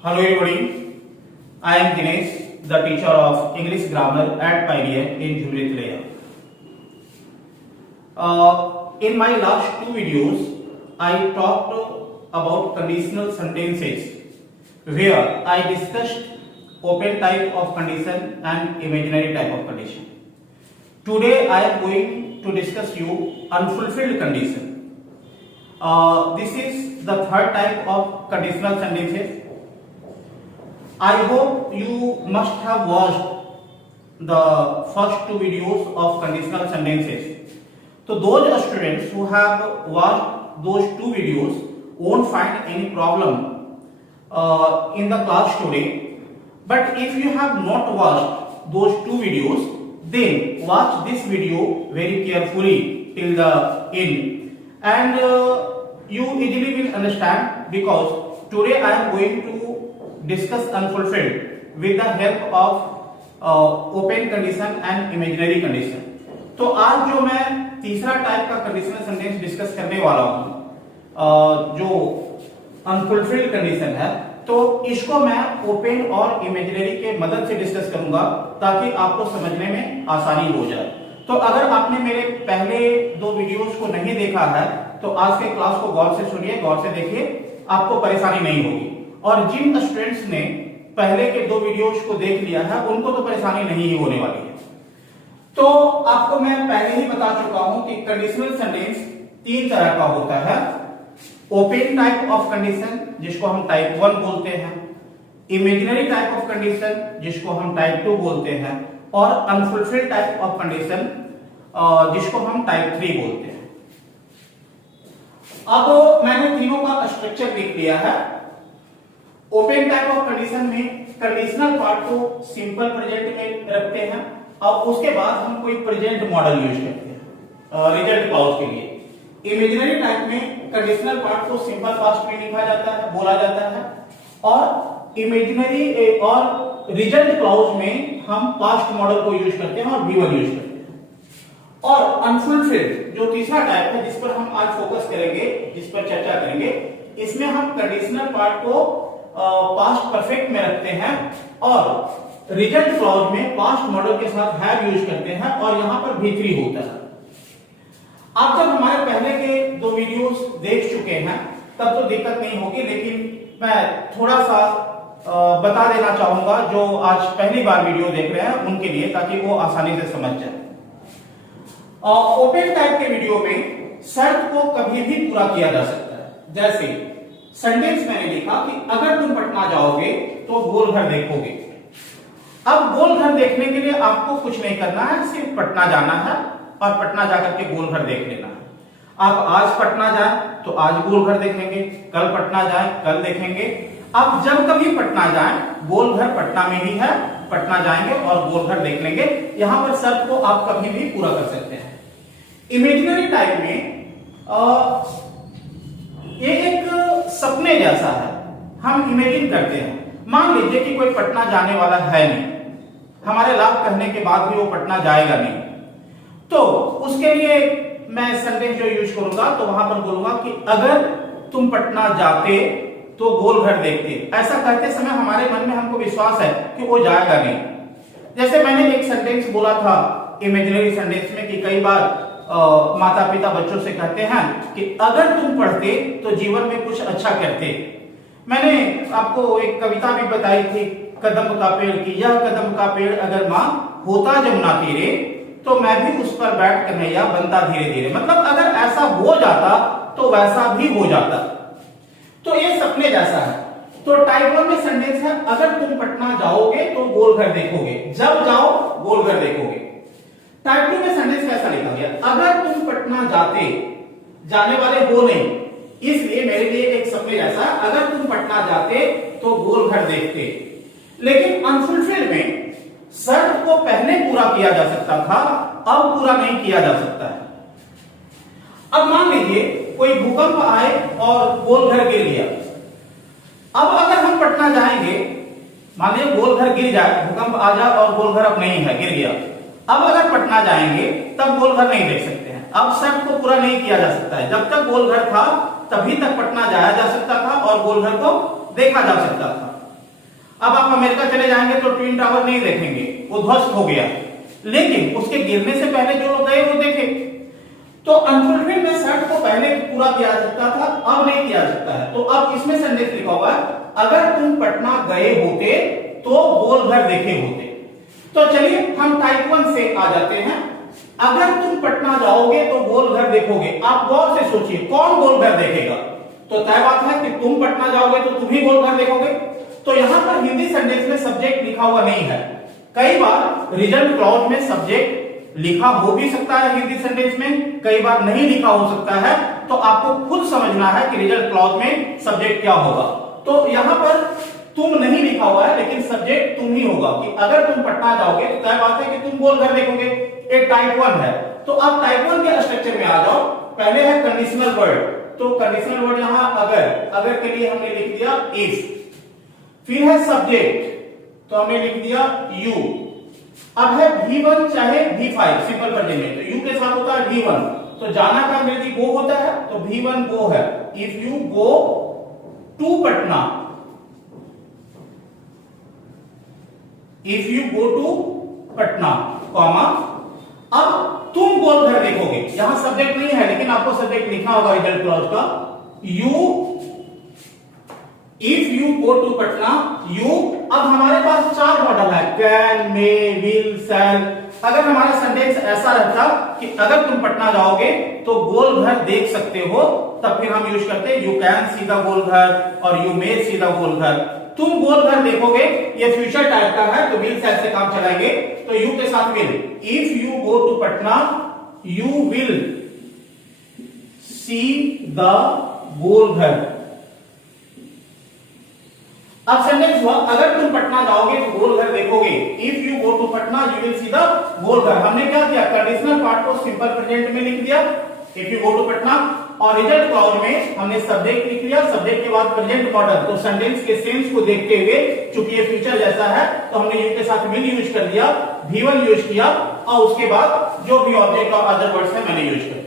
Hello everybody, I am Dinesh, the teacher of English grammar at Pioneer in Jumri Tleya. In my last two videos, I talked about conditional sentences where I discussed open type of condition and imaginary type of condition. Today I am going to discuss you unfulfilled condition. This is the third type of conditional sentences. I hope you must have watched the first two videos of conditional sentences. So those students who have watched those two videos won't find any problem in the class today. But if you have not watched those two videos, then watch this video very carefully till the end, and you easily will understand, because today I am going to discuss unfulfilled with the help of open condition and imaginary condition. तो आज जो मैं तीसरा type का conditional sentence discuss करने वाला हूं, जो अनफुलफिल्ड कंडीशन है, तो इसको मैं ओपन और इमेजिनरी के मदद से डिस्कस करूंगा ताकि आपको समझने में आसानी हो जाए. तो अगर आपने मेरे पहले दो वीडियोस को नहीं देखा है तो आज के क्लास को गौर से सुनिए, गौर से देखिए, आपको परेशानी नहीं होगी. और जिन स्टूडेंट्स ने पहले के दो वीडियोस को देख लिया है उनको तो परेशानी नहीं ही होने वाली है. तो आपको मैं पहले ही बता चुका हूं कि कंडीशनल सेंटेंस तीन तरह का होता है. ओपन टाइप ऑफ कंडीशन जिसको हम टाइप 1 बोलते हैं, इमेजिनरी टाइप ऑफ कंडीशन जिसको हम टाइप 2 बोलते हैं, और अनफुलफिल्ड टाइप ऑफ कंडीशन जिसको हम टाइप 3 बोलते हैं. अब मैंने तीनों का स्ट्रक्चर लिख लिया है. ओपन टाइप ऑफ कंडीशन में कंडीशनल पार्ट को सिंपल प्रेजेंट में रखते हैं और उसके बाद हम कोई प्रेजेंट मॉडल यूज करते हैं रिजल्ट क्लॉज के लिए. इमेजिनरी टाइप में कंडीशनल पार्ट को सिंपल पास्ट में लिखा जाता है, बोला जाता है, और इमेजिनरी और रिजल्ट क्लॉज में हम पास्ट मॉडल को यूज करते हैं और V1 यूज करते हैं. और अनफुलफिल्ड जो तीसरा टाइप है जिस पर हम आज फोकस करेंगे, जिस पर चर्चा करेंगे, इसमें हम कंडीशनल पार्ट को पास्ट परफेक्ट में रखते हैं और रिजल्ट क्लॉज में पास्ट मॉडल के साथ हैव यूज करते हैं और यहां पर V3 होता है. आप जब हमारे पहले के दो वीडियोस देख चुके हैं तब तो दिक्कत नहीं होगी, लेकिन मैं थोड़ा सा बता देना चाहूंगा जो आज पहली बार वीडियो देख रहे हैं उनके लिए, ताकि वो आसानी से समझ जाए. ओपन टाइप के वीडियो में शर्त को कभी भी पूरा किया जा सकता है. जैसे सेंटेंस मैंने लिखा कि अगर तुम पटना जाओगे तो गोलघर देखोगे. अब गोलघर देखने के लिए आपको कुछ नहीं करना है, सिर्फ पटना जाना है और पटना जाकर के गोलघर देख लेना है. आप आज पटना जाएं तो आज गोलघर देखेंगे, कल पटना जाएं कल देखेंगे. अब जब कभी पटना जाएं, गोलघर पटना में ही है, पटना जाएंगे और गोलघर देख लेंगे. यहां पर शर्त को आप कभी भी पूरा कर सकते हैं. इमेजिनरी टाइप में ये एक सपने जैसा है, हम इमेजिन करते हैं. मान लीजिए कि कोई पटना जाने वाला है नहीं, हमारे लाभ कहने के बाद भी वो पटना जाएगा नहीं, तो उसके लिए मैं सेंटेंस जो यूज करूंगा तो वहां पर बोलूंगा कि अगर तुम पटना जाते तो गोलघर देखते. ऐसा कहते समय हमारे मन में हमको विश्वास है कि वो जाएगा नहीं. जैसे मैंने एक सेंटेंस बोला था इमेजिनरी सेंटेंस में कि कई बार माता पिता बच्चों से कहते हैं कि अगर तुम पढ़ते तो जीवन में कुछ अच्छा करते. मैंने आपको एक कविता भी बताई थी, कदम का पेड़ की यह कदम का पेड़ अगर मां होता जमुना तीरे तो मैं भी उस पर बैठ कन्हैया बनता धीरे धीरे. मतलब अगर ऐसा हो जाता तो वैसा भी हो जाता. तो ये सपने जैसा है. तो टाइप 1 में सेंटेंस है अगर तुम पटना जाओगे तो गोलघर देखोगे, जब जाओ गोलघर देखोगे. टाइप 2 में सेंटेंस कैसा लिखा गया, अगर तुम पटना जाते, जाने वाले हो नहीं, इसलिए मेरे लिए एक सपने जैसा, अगर तुम पटना जाते तो गोलघर देखते. लेकिन अनफुलफिल्ड में शर्त को पहले पूरा किया जा सकता था, अब पूरा नहीं किया जा सकता है. अब मान लीजिए कोई भूकंप आए और गोलघर गिर गया. अब अगर हम पटना जाएंगे, मान लीजिए गोलघर गिर जाए, भूकंप आ जाए और गोलघर अब नहीं है, गिर गया. अब अगर पटना जाएंगे तब गोलघर नहीं देख सकते हैं. अब शर्त को पूरा नहीं किया जा सकता है. जब तक गोलघर था तभी तक पटना जाया जा सकता था और गोलघर को देखा जा सकता था. अब आप अमेरिका चले जाएंगे तो ट्विन टावर नहीं देखेंगे, वो ध्वस्त हो गया, लेकिन उसके गिरने से पहले जो लोग गए वो देखे। तो अनफुलफिल्ड में शर्त को पहले पूरा किया जा सकता था, अब नहीं किया जा सकता है। तो अब इसमें सेंटेंस लिखा हुआ है, अगर तुम पटना गए होते तो गोल घर देखे होते। तो चलिए हम टाइप 1 से आ जाते हैं। अगर तुम पटना जाओगे तो गोल घर देखोगे। आप गौर से सोचिए, कौन गोल घर देखेगा? तो तय बात है कि तुम पटना जाओगे तो तुम ही गोल घर देखोगे। तो यहां पर हिंदी सेंटेंस में सब्जेक्ट लिखा हुआ नहीं है। कई बार रिजल्ट क्लॉज में सब्जेक्ट लिखा हो भी सकता है हिंदी सेंटेंस में, कई बार नहीं लिखा हो सकता है। तो आपको खुद समझना है कि रिजल्ट क्लॉज में सब्जेक्ट क्या होगा। तो यहां पर तुम नहीं लिखा हुआ है, लेकिन सब्जेक्ट तुम ही होगा कि अगर तुम पटना जाओगे तो तय बात है कि तुम गोल घर देखोगे। ये टाइप 1 है। तो अब टाइप 1 के स्ट्रक्चर में आ जाओ। पहले है कंडीशनल वर्ड। तो कंडीशनल वर्ड यहां अगर के लिए हमने लिख दिया इफ। फिर है सब्जेक्ट, तो हमने लिख दिया यू। अब है V1 चाहे V5 सिंपल प्रेजेंट में, तो यू के साथ होता है V1। तो जाना का अंग्रेजी गो होता है, तो V1 गो है। If you go to Patna, if you go to Patna, comma अब तुम गोल घर देखोगे। यहां सब्जेक्ट नहीं है, लेकिन आपको सब्जेक्ट लिखना होगा रिजल्ट क्लॉज का। You, if you go to Patna, you. अब हमारे पास 4 मॉडल है, कैन, मे, विल, शैल। अगर हमारा सेंटेंस ऐसा रहता कि अगर तुम पटना जाओगे तो गोल घर देख सकते हो, तब फिर हम यूज करते you can see the Gol Ghar और you may C the Gol घर। तुम गोल घर देखोगे, ये फ्यूचर टाइप का है, तो विल शैल से काम चलाएंगे। तो यू के साथ will. If you go to Patna, you will see the Gol Ghar. अब सेंटेंस हुआ, अगर तुम पटना जाओगे तो गोल घर देखोगे। If you go to Patna, you will see the Gol Ghar. हमने क्या किया? कंडीशनल पार्ट को सिंपल प्रेजेंट में लिख दिया, if you go to Patna, और रिजल्ट क्लॉज में हमने सब्जेक्ट लिख लिया, सब्जेक्ट के बाद प्रेजेंट मॉडल। तो सेंटेंस के सेंस को देखते हुए, चूंकि ये फ्यूचर जैसा है, तो हमने यू के साथ विल यूज कर दिया, V1 यूज किया, और उसके बाद जो भी ऑब्जेक्ट और अदर वर्ड्स है मैंने यूज कर दिया।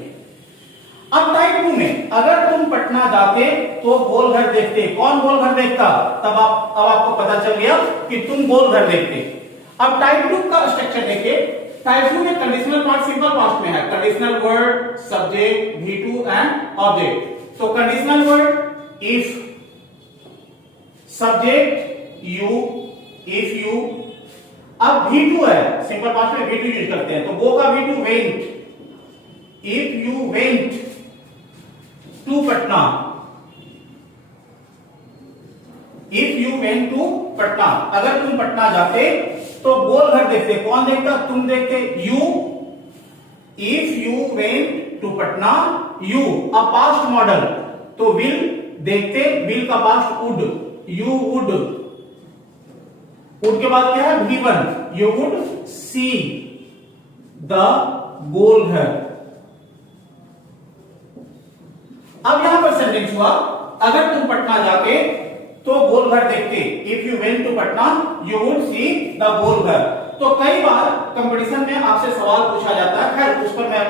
अब टाइप 2 में, अगर तुम पटना जाते तो गोल घर देखते। कौन गोल घर देखता? अब आपको पता चल गया कि तुम गोल घर देखते। अब टाइप 2 का स्ट्रक्चर देखिए। टाइप 2 में कंडीशनल पार्ट सिंपल पास्ट में है, conditional word, subject, V2 and object. तो conditional word if, subject you, if you. अब V2 है, सिंपल पास्ट में V2 यूज करते हैं, तो गो का V2 went. If you went to Patna, if you went to Patna, अगर तुम पटना जाते तो गोल घर देखते। कौन देखता? तुम देखते, you. If you went to Patna, you. अब पास्ट मॉडल, तो विल देखते, विल का past would, you would. Would के बाद क्या है? V1, you would see the Gol Ghar. अब यहां पर सेंटेंस हुआ, अगर तुम पटना जाके तो गोल घर देखते। If you went to Patna, you would see the Gol Ghar. तो कई बार कंपटीशन में आपसे सवाल पूछा जाता है, खैर उस पर मैं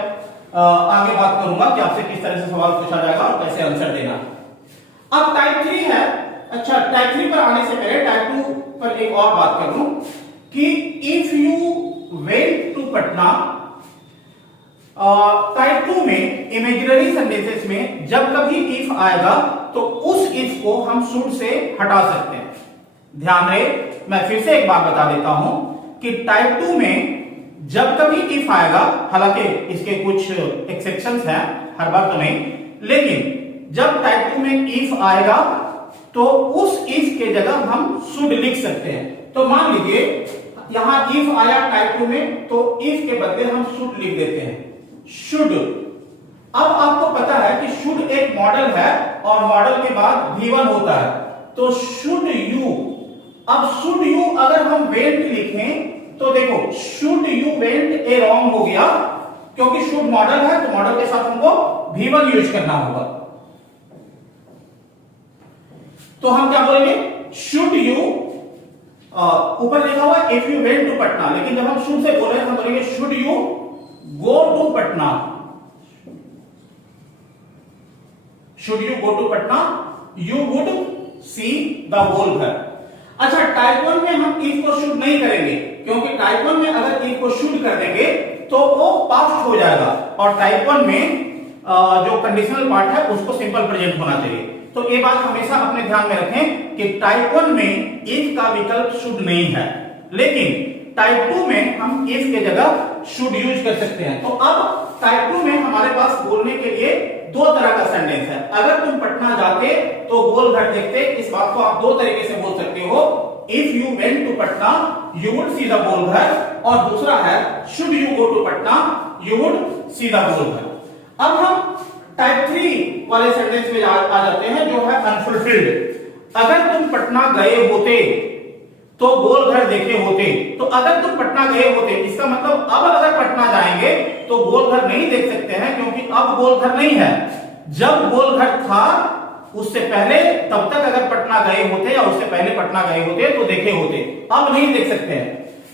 आगे बात करूंगा कि आपसे किस तरह से सवाल पूछा जाएगा और कैसे आंसर देना। अब टाइप 3 है। अच्छा, टाइप 3 पर आने से पहले टाइप 2 पर एक और बात कर लूं कि if you went to Patna, type 2 में इमेजिनरी सेंटेंसेस में जब कभी इफ आएगा तो उस इफ को हम शुड से हटा सकते हैं। ध्यान रहे, मैं फिर से एक बार बता देता हूं कि टाइप 2 में जब कभी इफ आएगा, हालांकि इसके कुछ एक्सेप्शंस हैं, हर बार तो नहीं, लेकिन जब टाइप 2 में इफ आएगा तो उस इफ के जगह हम शुड लिख सकते हैं। तो मान लीजिए यहां इफ आया टाइप 2 में, तो इफ के बदले हम शुड लिख देते हैं, शुड। अब आपको पता है कि शुड एक मॉडल है और मॉडल के बाद V1 होता है, तो शुड यू। अब शुड यू अगर हम वेंट लिखें तो देखो should you went A wrong हो गया, क्योंकि शुड मॉडल है तो मॉडल के साथ हमको V1 यूज करना होगा। तो हम क्या बोलेंगे? शुड यू, ऊपर लिखा हुआ if you went to Patna, लेकिन जब हम शुड से बोल रहे हैं हम बोलेंगे should you go to Patna, should you go to Patna, you would see the Gol Ghar. अच्छा, टाइप 1 में हम इफ को शुड नहीं करेंगे, क्योंकि टाइप 1 में अगर इफ को शुड कर देंगे तो वो पास्ट हो जाएगा, और टाइप 1 में जो कंडीशनल पार्ट है उसको सिंपल प्रेजेंट होना चाहिए। तो ये बात हमेशा अपने ध्यान में रखें कि टाइप 1 में इफ का विकल्प शुड नहीं है, लेकिन टाइप 2 में हम इफ के जगह शुड यूज कर सकते हैं। तो अब टाइप 2 में हमारे पास बोलने के लिए दो तरह का सेंटेंस है। अगर तुम पटना जाते तो गोल घर देखते, इस बात को आप दो तरीके से बोल सकते हो, if you went to Patna you would see the Gol Ghar, और दूसरा है should you go to Patna you would see the Gol Ghar. अब हम टाइप 3 वाले सेंटेंस में आ जाते हैं, जो है अनफुलफिल्ड। अगर तुम पटना गए होते तो गोल घर देखे होते, तो अगर तुम पटना गए होते इसका मतलब अब अगर पटना जाएंगे तो गोल घर नहीं देख सकते हैं, क्योंकि अब गोल घर नहीं है। जब गोल घर था उससे पहले, तब तक अगर पटना गए होते या उससे पहले पटना गए होते तो देखे होते, अब नहीं देख सकते हैं।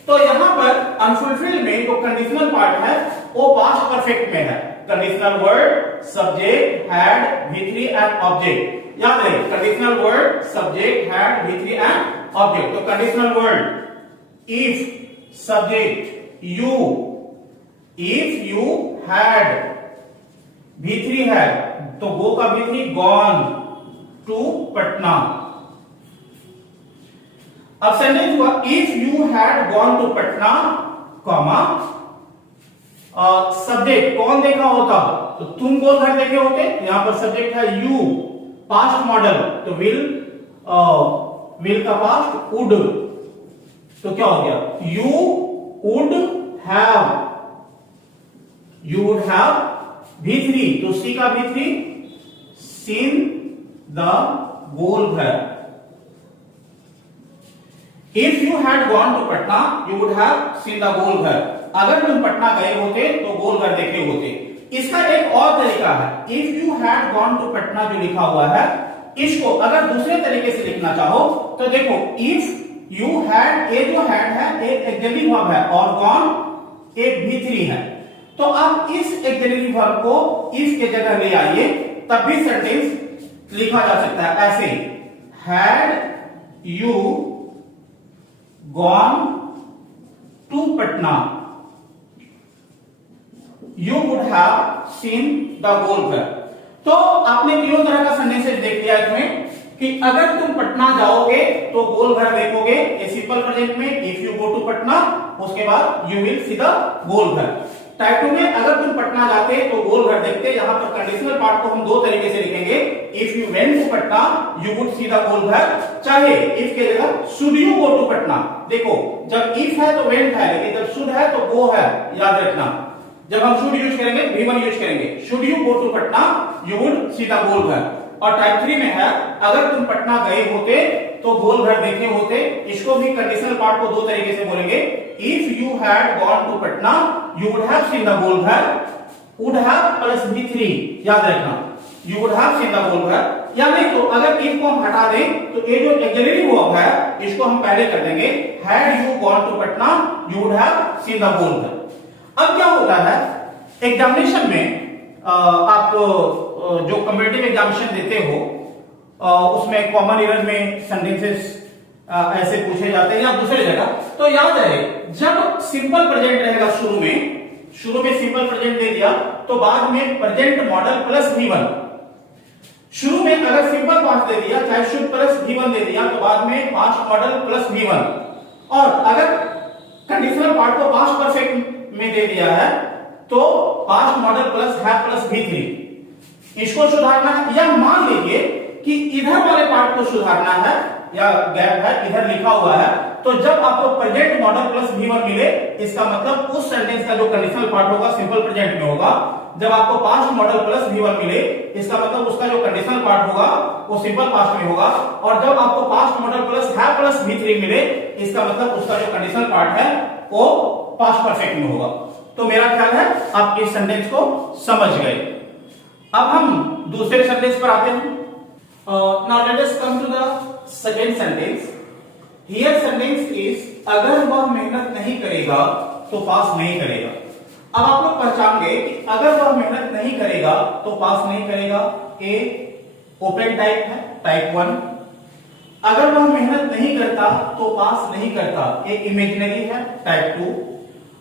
तो यहां पर अनफुलफिल्ड में जो कंडीशनल पार्ट है वो पास्ट परफेक्ट में है। Conditional word, subject, had, V3 and object. याद रहे, conditional word, subject, had, V3 and object. तो conditional word if, subject you, if you had, V3 had, तो गो का V3 गॉन टू पटना। अब सेंटेंस हुआ if you had gone to Patna, comma subject कौन देखा होता, तो तुम गोल घर देखे होते। यहां पर सब्जेक्ट है यू, पास्ट मॉडल, तो विल का पास्ट वुड, तो क्या हो गया, you would have, you would have V3, तो सी का V3 seen the Gol Ghar. If you had gone to Patna you would have seen the Gol Ghar. अगर तुम पटना गए होते तो गोल घर देखे होते। इसका एक और तरीका है, if you had gone to Patna जो लिखा हुआ है, इसको अगर दूसरे तरीके से लिखना चाहो तो देखो, इफ यू हैड, ये जो हैड है एक ऑक्सिलरी वर्ब है और गॉन एक V3 है, तो आप इस ऑक्सिलरी वर्ब को इफ के जगह ले आइए, तब भी सेंटेंस लिखा जा सकता है ऐसे, had you gone to Patna you would have seen the Gol Ghar. तो आपने तीनों तरह का सेंटेंस देख लिया इसमें, कि अगर तुम पटना जाओगे तो गोल घर देखोगे, ये सिंपल प्रेजेंट में if you go to Patna, उसके बाद you will see the Gol Ghar. Type 2 में अगर तुम पटना जाते तो गोल घर देखते। यहां पर कंडीशनल पार्ट को हम दो तरीके से लिखेंगे, if you went to Patna you would see the Gol Ghar, चाहे इफ के जगह should you go to Patna. देखो, जब इफ है तो वेंट है, लेकिन जब शुड है तो गो है, याद रखना। जब हम शुड यूज करेंगे V1 यूज करेंगे, should you go to Patna you would see the Gol Ghar. और टाइप 3 में है, अगर तुम पटना गए होते तो गोल घर देखे होते। इसको भी कंडीशनल पार्ट को दो तरीके से बोलेंगे, if you had gone to Patna you would have seen the Gol Ghar, would have plus V3, याद रखना, you would have seen the Gol Ghar. या नहीं तो अगर इफ को हम हटा दें तो ये जो ऑक्सिलरी वर्ब है इसको हम पहले कर देंगे, had you gone to Patna you would have seen the Gol Ghar. अब क्या होता है, एग्जामिनेशन में आप जो कम्पिटिटिव एग्जामिनेशन देते हो उसमें कॉमन एरर में सेंटेंसेस ऐसे पूछे जाते हैं या दूसरे जगह, तो याद रहे, जब सिंपल प्रेजेंट रहेगा शुरू में सिंपल प्रेजेंट दे दिया तो बाद में प्रेजेंट मॉडल प्लस V1। शुरू में अगर सिंपल पास्ट दे दिया, चाहे शुड प्लस V1 दे दिया, तो बाद में पास्ट मॉडल प्लस V1। और अगर कंडीशनल पार्ट को पास्ट परफेक्ट में दे दिया है तो past modal plus have plus V3। इसको सुधारना है, या मान लीजिए कि इधर वाले पार्ट को सुधारना है, या गैप है इधर लिखा हुआ है, तो जब आपको प्रेजेंट मॉडल प्लस V1 मिले, इसका मतलब उस सेंटेंस का जो कंडीशनल पार्ट होगा सिंपल प्रेजेंट में होगा। जब आपको पास्ट मॉडल प्लस V1 मिले, इसका मतलब उसका जो कंडीशनल पार्ट होगा वो सिंपल पास्ट में होगा। और जब आपको past modal plus have plus V3 मिले, इसका मतलब उसका जो कंडीशनल पार्ट है वो पास्ट परफेक्ट में होगा। तो मेरा ख्याल है आप इस सेंटेंस को समझ गए। अब हम दूसरे सेंटेंस पर आते हैं। Now let us come to the second sentence. Here sentence is, अगर वह मेहनत नहीं करेगा तो पास नहीं करेगा। अब आप लोग पहचान गए कि अगर वह मेहनत नहीं करेगा तो पास नहीं करेगा। ए ओपन टाइप है, टाइप 1, अगर वह मेहनत नहीं करता तो पास नहीं करता, एक इमेजिनरी है टाइप 2।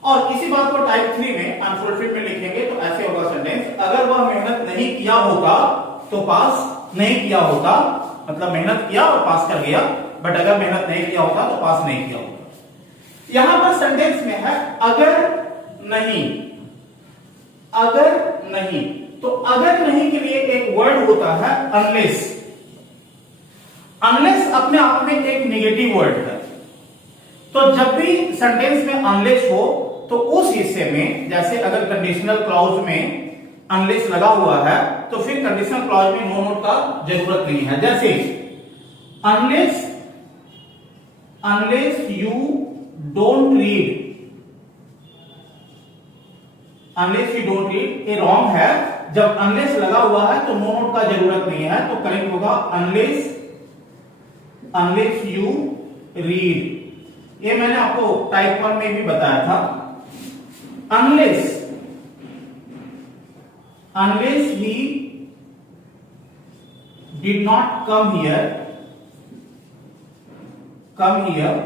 और इसी बात को टाइप 3 में अनफुलफिल्ड में लिखेंगे तो ऐसे होगा सेंटेंस, अगर वह मेहनत नहीं किया होता तो पास नहीं किया होता, मतलब मेहनत किया और पास कर गया, बट अगर मेहनत नहीं किया होता तो पास नहीं किया होता। यहां पर सेंटेंस में है अगर नहीं, अगर नहीं, तो अगर नहीं के लिए एक वर्ड होता है अनलेस। अनलेस अपने आप में एक नेगेटिव वर्ड है, तो जब भी सेंटेंस में अनलेस हो तो उस हिस्से में, जैसे अगर कंडीशनल क्लॉज में अनलेस लगा हुआ है तो फिर कंडीशनल क्लॉज में नो नोट का जरूरत नहीं है। जैसे unless, unless you don't read, unless you don't read ये रॉन्ग है। जब अनलेस लगा हुआ है तो नो नोट का जरूरत नहीं है, तो करेक्ट होगा अनलेस, अनलेस यू रीड। ये मैंने आपको टाइप 1 में भी बताया था। Unless, unless he did not come here, come here,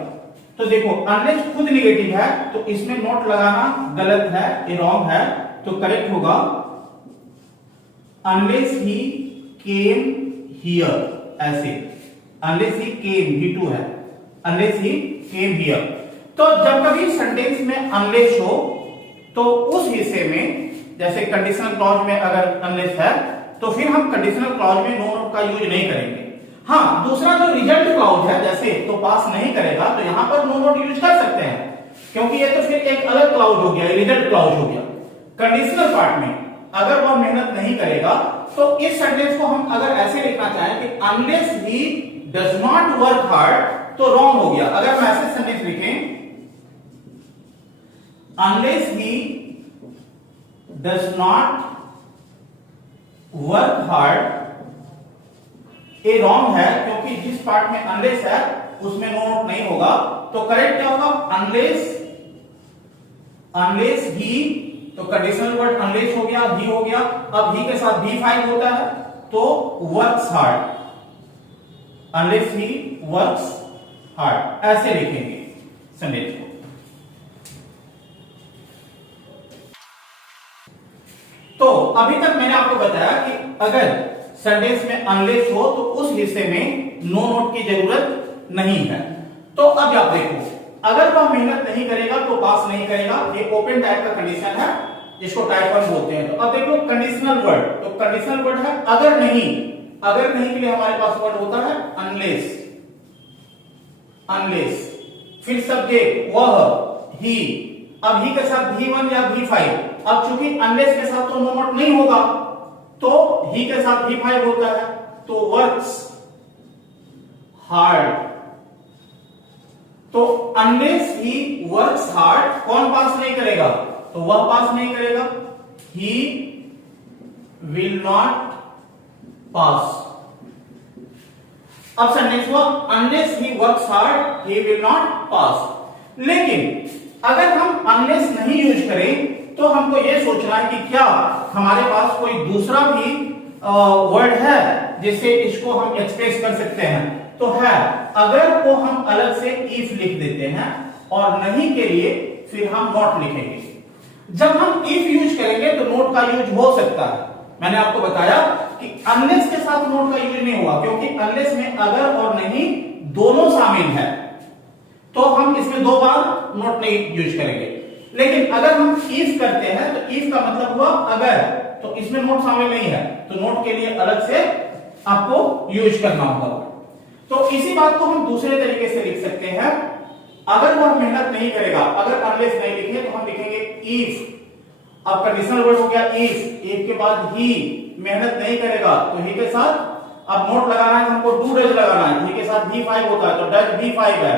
तो देखो अनलेस खुद निगेटिव है तो इसमें नोट लगाना गलत है, ये रॉन्ग है, तो करेक्ट होगा अनलेस ही केम हियर, ऐसे unless he came, he too है, अनलेस ही केम हियर। तो जब कभी सेंटेंस में अनलेस हो तो उस हिस्से में, जैसे कंडीशनल क्लॉज में अगर अनलेस है तो फिर हम कंडीशनल क्लॉज में नो नोट का यूज नहीं करेंगे। हाँ, दूसरा जो रिजल्ट क्लॉज है, जैसे तो पास नहीं करेगा, तो यहां पर नो नोट यूज कर सकते हैं, क्योंकि ये तो फिर एक अलग क्लॉज हो गया, रिजल्ट क्लॉज हो गया। कंडीशनल पार्ट में अगर वह मेहनत नहीं करेगा तो इस सेंटेंस को हम अगर ऐसे लिखना चाहें कि unless he does not work hard, तो रॉन्ग हो गया। अगर हम ऐसे सेंटेंस लिखें unless he does not work hard, ये रॉन्ग है क्योंकि जिस पार्ट में अनलेस है उसमें नो नोट नहीं होगा, तो करेक्ट क्या होगा अनलेस, अनलेस ही, तो कंडीशनल वर्ड अनलेस हो गया, ही हो गया। अब ही के साथ V5 होता है तो works hard, unless he works hard, ऐसे लिखेंगे सेंटेंस को। तो अभी तक मैंने आपको बताया कि अगर सेंटेंस में अनलेस हो तो उस हिस्से में नो नोट की जरूरत नहीं है। तो अब आप देखो, अगर वह मेहनत नहीं करेगा तो पास नहीं करेगा, ये ओपन टाइप का कंडीशन है, जिसको टाइप 1 बोलते हैं। तो अब देखो कंडीशनल वर्ड, तो कंडीशनल वर्ड है अगर नहीं, अगर नहीं के लिए हमारे पास वर्ड होता है अनलेस, अनलेस, फिर सब्जेक्ट वह, ही, अब ही के साथ V1 या V5, अब चूंकि अनलेस के साथ तो नो नोट नहीं होगा तो ही के साथ V5 होता है, तो वर्क्स हार्ड, तो अनलेस ही वर्क्स हार्ड, कौन पास नहीं करेगा, तो वह पास नहीं करेगा, ही विल नॉट पास। अब सेंटेंस हुआ unless he works hard he will not pass. लेकिन अगर हम अनलेस नहीं यूज करें तो हमको यह सोचना है कि क्या हमारे पास कोई दूसरा भी वर्ड है जिससे इसको हम एक्सप्रेस कर सकते हैं, तो है। अगर वो हम अलग से इफ लिख देते हैं और नहीं के लिए फिर हम नॉट लिखेंगे। जब हम इफ यूज करेंगे तो नोट का यूज हो सकता है। मैंने आपको बताया कि अनलेस के साथ नोट का यूज नहीं हुआ, क्योंकि अनलेस में अगर और नहीं दोनों शामिल है, तो हम इसमें 2 बार नोट नहीं यूज करेंगे। लेकिन अगर हम इफ करते हैं तो इफ का मतलब हुआ अगर, तो इसमें नोट शामिल नहीं है, तो नोट के लिए अलग से आपको यूज करना होगा। तो इसी बात को हम दूसरे तरीके से लिख सकते हैं, अगर वह मेहनत नहीं करेगा, अगर अनलेस नहीं लिखे तो हम लिखेंगे इफ। अब कंडीशनल वर्ड हो गया इफ, इफ के बाद ही, मेहनत नहीं करेगा तो ही के साथ अब नोट लगाना है, हमको डू डज लगाना है, ही के साथ V5 होता है तो डज V5 है।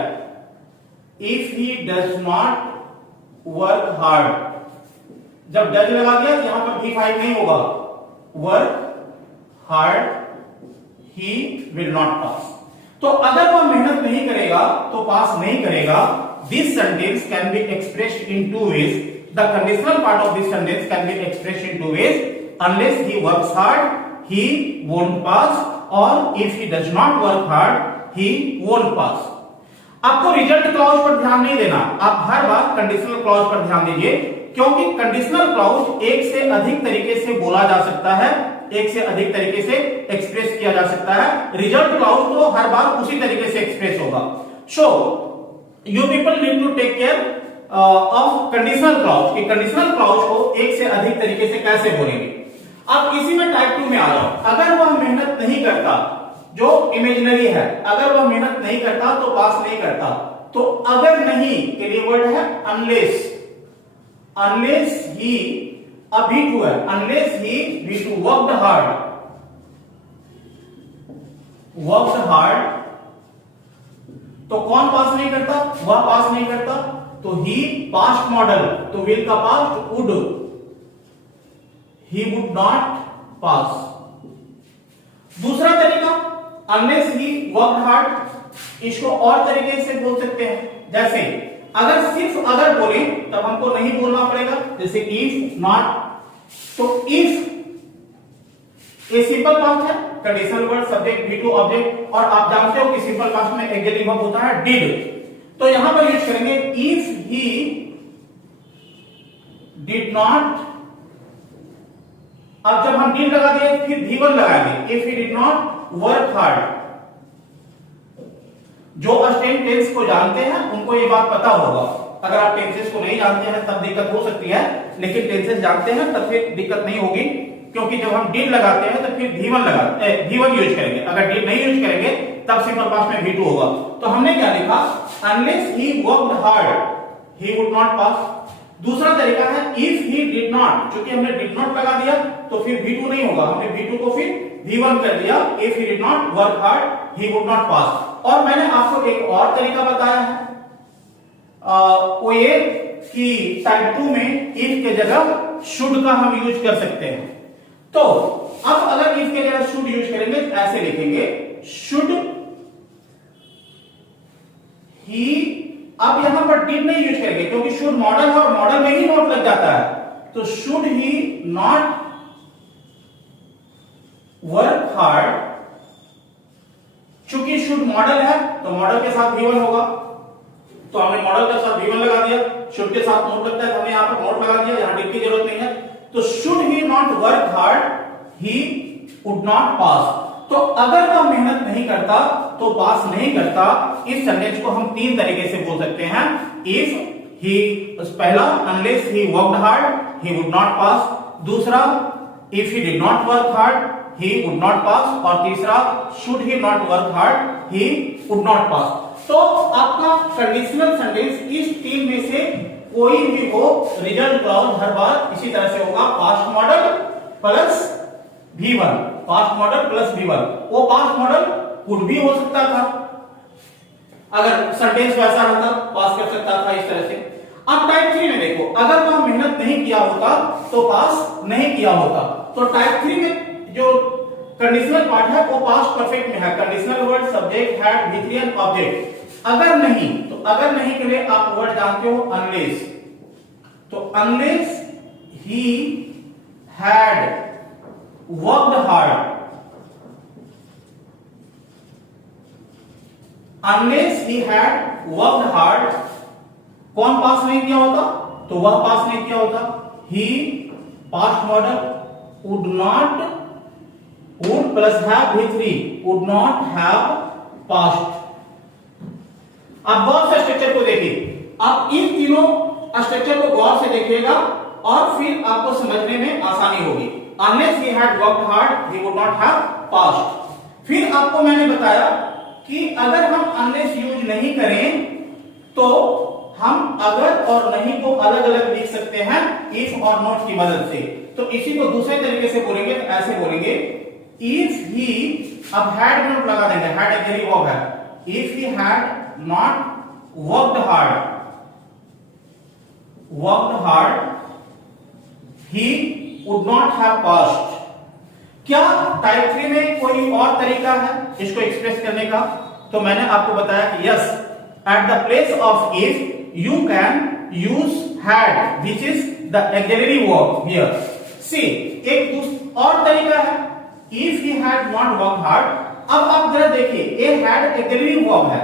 If he does not work hard, जब डज लगा दिया तो यहां पर V5 नहीं होगा, work hard he will not pass. तो अगर वह मेहनत नहीं करेगा तो पास नहीं करेगा। This sentence can be expressed in 2 ways. The conditional part of this sentence can be expressed in 2 ways. Unless he works hard, he won't pass, or if he does not work hard, he won't pass। आपको result clause पर ध्यान नहीं देना, आप हर बार conditional clause पर ध्यान दीजिए, क्योंकि कंडीशनल क्लॉज एक से अधिक तरीके से बोला जा सकता है, एक से अधिक तरीके से एक्सप्रेस किया जा सकता है। रिजल्ट क्लॉज तो हर बार उसी तरीके से एक्सप्रेस होगा। So you people need to take care of conditional clause कि कंडीशनल क्लॉज को एक से अधिक तरीके से कैसे बोलेंगे। अब इसी में टाइप 2 में आ जाओ। अगर वह मेहनत नहीं करता, जो इमेजिनरी है, अगर वह मेहनत नहीं करता तो पास नहीं करता। तो अगर नहीं के लिए वर्ड है अनलेस, अनलेस ही V2 है, अनलेस ही V2 वर्कड हार्ड, तो कौन पास नहीं करता? वह पास नहीं करता। तो ही पास्ट मॉडल, तो विल का past would, he would not pass. दूसरा तरीका अनलेस ही वर्कड हार्ड, इसको और तरीके से बोल सकते हैं। जैसे अगर सिर्फ अगर बोले तब हमको नहीं बोलना पड़ेगा, जैसे इफ नॉट। तो इफ ए सिंपल पास्ट है, conditional word, subject V2 object, और आप जानते हो कि सिंपल पास्ट में एक्जेक्टिव वर्ब होता है डिड। तो यहां पर यूज करेंगे इफ ही डिड नॉट। अब जब हम डिड लगा दिए फिर V1 लगाएंगे, if he did not work hard. जो स्टेम टेंस को जानते हैं उनको ये बात पता होगा। अगर आप टेंसेस को नहीं जानते हैं तब दिक्कत हो सकती है, लेकिन टेंसेस जानते हैं तब फिर दिक्कत नहीं होगी, क्योंकि जब हम डिड लगाते हैं तो फिर V1 यूज करेंगे। अगर डिड नहीं यूज करेंगे तब सिंपल पास्ट में V2 होगा। तो हमने क्या लिखा? Unless he worked hard he would not pass. दूसरा तरीका है इफ ही डिड नॉट, क्योंकि हमने डिड नॉट लगा दिया तो फिर V2 नहीं होगा, हमने V2 को फिर V1 कर दिया। If he did not work hard he would not पास। और मैंने आपको एक और तरीका बताया है, वो ये कि टाइप 2 में इफ के जगह शुड का हम यूज कर सकते हैं। तो अब अगर इफ के जगह शुड यूज करेंगे तो ऐसे लिखेंगे शुड ही। अब यहां पर डिड नहीं यूज करेंगे क्योंकि शुड मॉडल है और मॉडल में ही नोट लग जाता है। तो should he not work hard, चूंकि शुड मॉडल है तो मॉडल के साथ V1 होगा, तो हमने मॉडल के साथ V1 लगा दिया। शुड के साथ नोट लगता है तो हमने यहां पर नोट लगा दिया, यहां डिड की जरूरत नहीं है। तो should he not work hard he would not पास। तो अगर वह मेहनत नहीं करता तो पास नहीं करता। इस सेंटेंस को हम तीन तरीके से बोल सकते हैं। इफ ही, पहला unless he worked hard he would not pass. दूसरा if he did not work hard he would not pass। और तीसरा should he not work hard he would not pass। तो आपका कंडीशनल सेंटेंस इस तीन में से कोई भी हो, रिजल्ट क्लॉज हर बार इसी तरह से होगा, past modal plus V1, past modal plus V1। वो पास्ट मॉडल कुड भी हो सकता था, अगर सेंटेंस वैसा रहता पास कर सकता था इस तरह से। अब टाइप 3 में देखो, अगर वह मेहनत नहीं किया होता तो पास नहीं किया होता। तो टाइप 3 में जो कंडीशनल पार्ट है वो पास्ट परफेक्ट में है, conditional word, subject, had, V3 and object. अगर नहीं, तो अगर नहीं के लिए आप वर्ड जानते हो अनलेस। तो unless he had worked hard, unless he had worked hard, कौन पास नहीं किया होता? तो वह पास नहीं किया होता। He past model, would not, would plus have V3 would not have passed। अब गौर से स्ट्रक्चर को देखिए, आप इन तीनों स्ट्रक्चर को गौर से देखिएगा और फिर आपको समझने में आसानी होगी। Unless he had worked hard, he would not have passed। फिर आपको मैंने बताया कि अगर हम unless यूज नहीं करें तो हम अगर और नहीं को अलग अलग लिख सकते हैं if और not की मदद से। तो इसी को दूसरे तरीके से बोलेंगे तो ऐसे बोलेंगे if he, अब had नोट लगा देंगे, had एक्चुअली वर्ब है। if he had not worked hard he would not have passed। क्या टाइप 3 में कोई और तरीका है इसको एक्सप्रेस करने का? तो मैंने आपको बताया कि yes, at the place of if you can use had which is the auxiliary verb here। सी, एक और तरीका है, if he had not worked hard अब आप जरा देखिए, ए हैड एग्रीव वर्ब है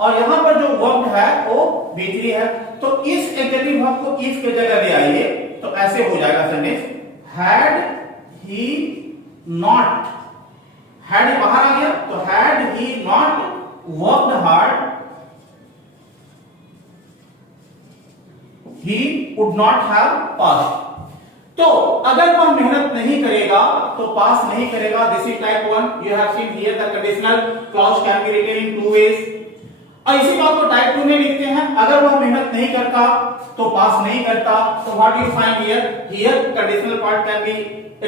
और यहां पर जो वर्ब है वो B3 है, तो इस एग्रीव वर्ब को इफ की जगह ले आइए तो ऐसे हो जाएगा sentence, had he not, had बाहर आ गया तो had he not worked hard he would not have passed। तो अगर वह मेहनत नहीं करेगा तो पास नहीं करेगा। This is type 1। You have seen here the conditional clause can be written in two ways. और इसी बात को टाइप 2 में लिखते हैं, अगर वह मेहनत नहीं करता तो पास नहीं करता, तो what you find here conditional part can be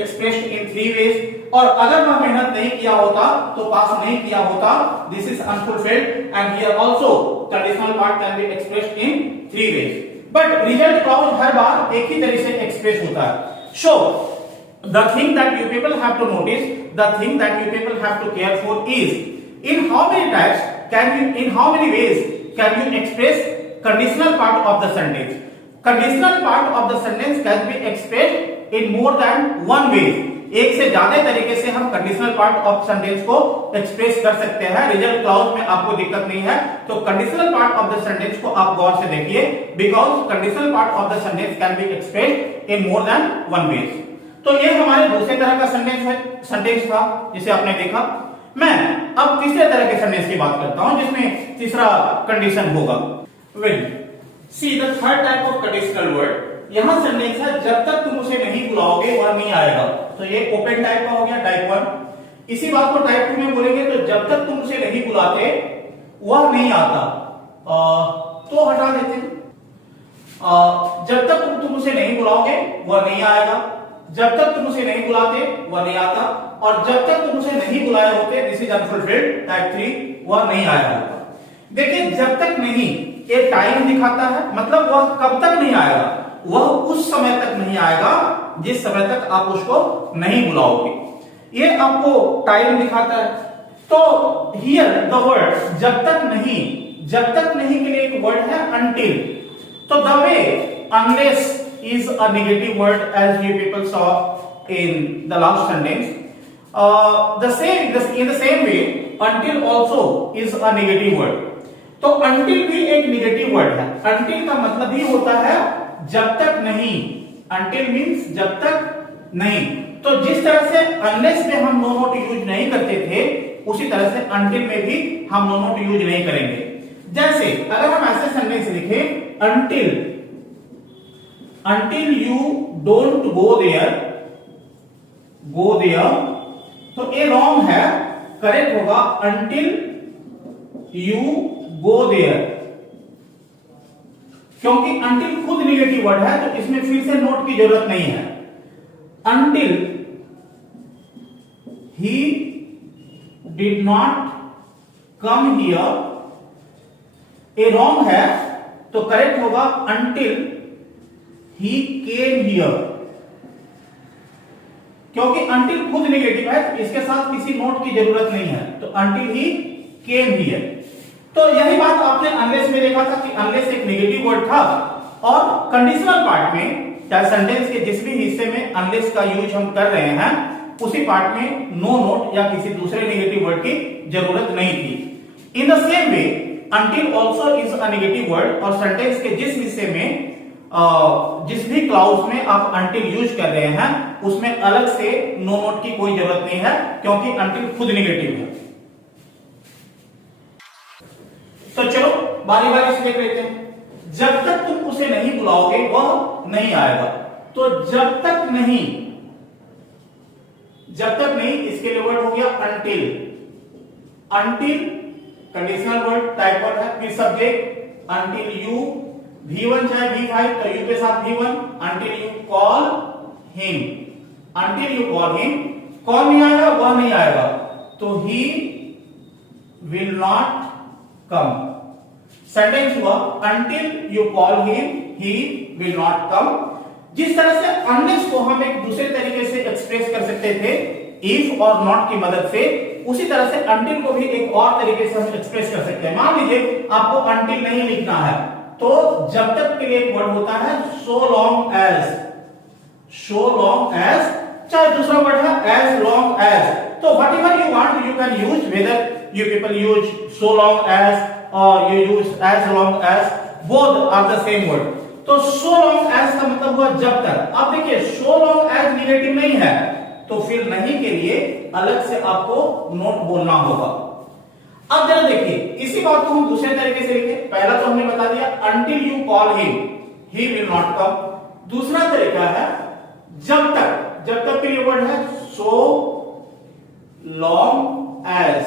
expressed in 3 ways. और अगर वह मेहनत नहीं किया होता तो पास नहीं किया होता, this is unfulfilled and here also conditional part can be expressed in 3 ways. But result clause हर बार एक ही तरीके से एक्सप्रेस होता है। So the thing that you people have to notice, the thing that you people have to care for is in how many types can you, in how many ways can you express conditional part of the sentence. Conditional part of the sentence can be expressed in more than one ways. एक से ज्यादा तरीके से हम conditional part of sentence को express कर सकते हैं। रिजल्ट क्लॉज में आपको दिक्कत नहीं है, तो conditional part of the sentence को आप गौर से देखिए, because conditional part of the sentence can be expressed in more than one ways. तो ये हमारे दूसरे तरह का सेंटेंस था जिसे आपने देखा। मैं अब तीसरे तरह के सेंटेंस की बात करता हूं जिसमें तीसरा कंडीशन होगा। Well see the third type of conditional word. यहां सेंटेंस है, जब तक तुम उसे नहीं बुलाओगे वह नहीं आएगा। तो ये ओपन टाइप का हो गया, टाइप 1। इसी बात को टाइप 2 में बोलेंगे, तो जब तक तुम उसे नहीं बुलाते वह नहीं आता, तो हटा देते हैं। जब तक तुम उसे नहीं बुलाओगे वह नहीं आएगा, जब तक तुम उसे नहीं बुलाते वह नहीं आता, और जब तक तुम उसे नहीं बुलाए होते, दिस इज अनफुलफिल्ड, टाइप 3, वह नहीं आया होगा। देखिए जब तक नहीं, ये टाइम दिखाता है, मतलब वह कब तक नहीं आएगा, वह उस समय तक नहीं आएगा जिस समय तक आप उसको नहीं बुलाओगे। ये आपको टाइम दिखाता है। तो हियर द वर्ड जब तक नहीं, जब तक नहीं के लिए एक वर्ड है until। तो the way unless is a negative word as you people saw in the last sentence. In the same way until also is a negative word। तो until भी एक नेगेटिव वर्ड है। until का मतलब ही होता है जब तक नहीं। until means जब तक नहीं। तो जिस तरह से unless में हम नो नोट यूज नहीं करते थे, उसी तरह से until में भी हम नो नोट यूज नहीं करेंगे। जैसे अगर हम ऐसे सेंटेंस लिखें, until you don't go there, तो ये रॉन्ग है। करेक्ट होगा until you go there, क्योंकि until खुद नेगेटिव वर्ड है, तो इसमें फिर से नोट की जरूरत नहीं है। until he did not come here, ये रॉन्ग है, तो करेक्ट होगा until he came here, क्योंकि until खुद नेगेटिव है, तो इसके साथ किसी नोट की जरूरत नहीं है, तो until he came here। तो यही बात आपने unless में देखा था कि unless एक नेगेटिव वर्ड था, और कंडीशनल पार्ट में चाहे सेंटेंस के जिस भी हिस्से में unless का यूज हम कर रहे हैं, उसी पार्ट में नो नोट या किसी दूसरे नेगेटिव वर्ड की जरूरत नहीं थी। In the same way until also is a negative word, और सेंटेंस के जिस हिस्से में जिस भी क्लाउज में आप until यूज कर रहे हैं, उसमें अलग से नो नोट की कोई जरूरत नहीं है, क्योंकि until खुद नेगेटिव है। तो चलो बारी बारी से देख लेते हैं। जब तक तुम उसे नहीं बुलाओगे वह नहीं आएगा। तो जब तक नहीं, इसके लिए वर्ड हो गया until। until conditional word type 1 है, फिर सब्जेक्ट until you, V1 चाहे V5, तो U के साथ V1, until you call him, कौन नहीं आएगा, वह नहीं आएगा, तो he will not come। Sentence हुआ until you call him he will not come। जिस तरह से unless को हम एक दूसरे तरीके से एक्सप्रेस कर सकते थे if और not की मदद से, उसी तरह से until को भी एक और तरीके से हम एक्सप्रेस कर सकते हैं। मान लीजिए आपको until नहीं लिखना है, तो जब तक के लिए एक वर्ड होता है so long as, चाहे दूसरा वर्ड है as long as, तो whatever you want you can use, whether you people use so long as और you use as long as, both are the same word. तो so long as का मतलब हुआ जब तक। अब देखिए सो लॉन्ग एज निगेटिव नहीं है, तो फिर नहीं के लिए अलग से आपको नोट बोलना होगा। अब जरा देखिए इसी बात को हम दूसरे तरीके से लिखें। पहला तो हमने बता दिया until you call him he will not come। दूसरा तरीका है जब तक, जब तक के लिए वर्ड है so long as।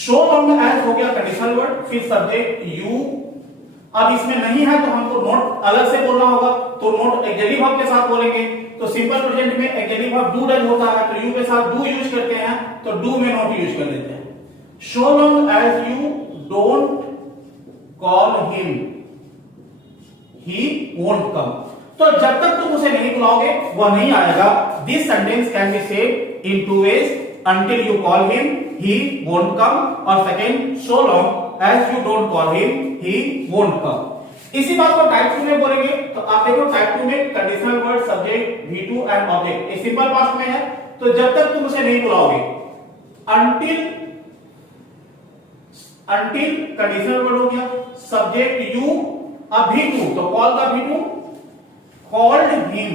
so long as हो गया कंडीशनल वर्ड, फिर सब्जेक्ट you। अब इसमें नहीं है तो हमको नोट अलग से बोलना होगा, तो नोट एक्जेक्टिव वर्ब के साथ बोलेंगे। तो सिंपल प्रेजेंट में एक्जेक्टिव वर्ब डू डज होता है, तो यू के साथ डू यूज करते हैं, तो डू में नोट यूज कर देते हैं। So long as you don't call him, he won't come। तो जब तक तुम उसे नहीं बुलाओगे वह नहीं आएगा। This sentence can be said in two ways: until you call him, he won't come, और second, so long as you don't call him, he won't come। इसी बात को टाइप 2 में बोलेंगे, तो आप देखो टाइप 2 में conditional word, subject, V2 and object, ये सिंपल पास्ट में है। तो जब तक तुम उसे नहीं बुलाओगे, until कंडीशनल वर्ड हो गया, सब्जेक्ट यू, अब V2, तो कॉल का V2, called him,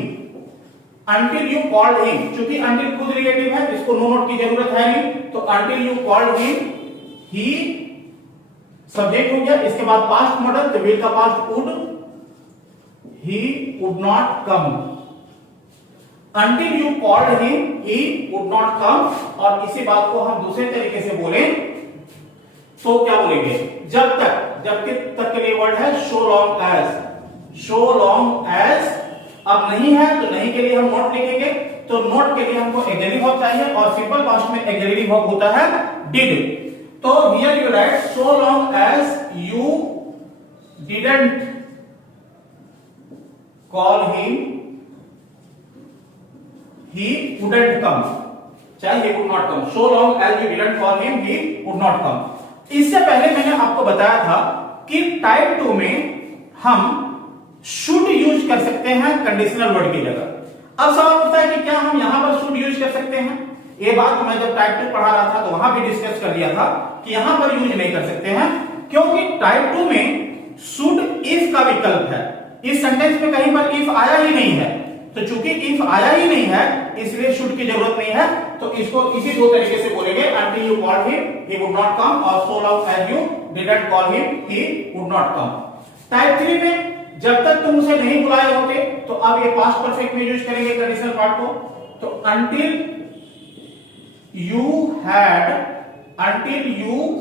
until you called him, क्योंकि until खुद रिलेटिव है, इसको नो नोट की जरूरत है नहीं, तो until you called him, he subject हो गया। इसके बाद पास्ट मॉडल, तो विल का past would, he would not come। until you called him, he would not come। और इसी बात को हम दूसरे तरीके से बोलें तो क्या बोलेंगे, जब तक, जब तक के लिए वर्ड है so long as। so long as अब नहीं है तो नहीं के लिए हम नोट लिखेंगे, तो नोट के लिए हमको एक्जेक्टिव वर्ब चाहिए, और सिंपल पास्ट में एक्जेक्टिव वर्ब होता है did। तो here you write so long as you didn't call him, he wouldn't come, चाहे he would not come। so long as you didn't call him, he would not come। इससे पहले मैंने आपको बताया था कि टाइप 2 में हम शुड यूज कर सकते हैं कंडीशनल वर्ड की जगह। अब सवाल उठता है कि क्या हम यहां पर शुड यूज कर सकते हैं? ये बात मैं जब टाइप 2 पढ़ा रहा था तो वहां भी डिस्कस कर लिया था कि यहां पर यूज नहीं कर सकते हैं, क्योंकि टाइप 2 में शुड इफ का विकल्प है। इस सेंटेंस में कहीं पर इफ आया ही नहीं है, तो चूंकि इफ आया ही नहीं है इसलिए शुड की जरूरत नहीं है। तो इसको इसी दो तरीके से बोलेंगे, until you called him, he would not come, और so long as you didn't call him, he would not come। Type 3 में जब तक तुम उसे नहीं बुलाए होते, तो अब ये पास्ट परफेक्ट में यूज करेंगे कंडीशनल पार्ट को। तो until you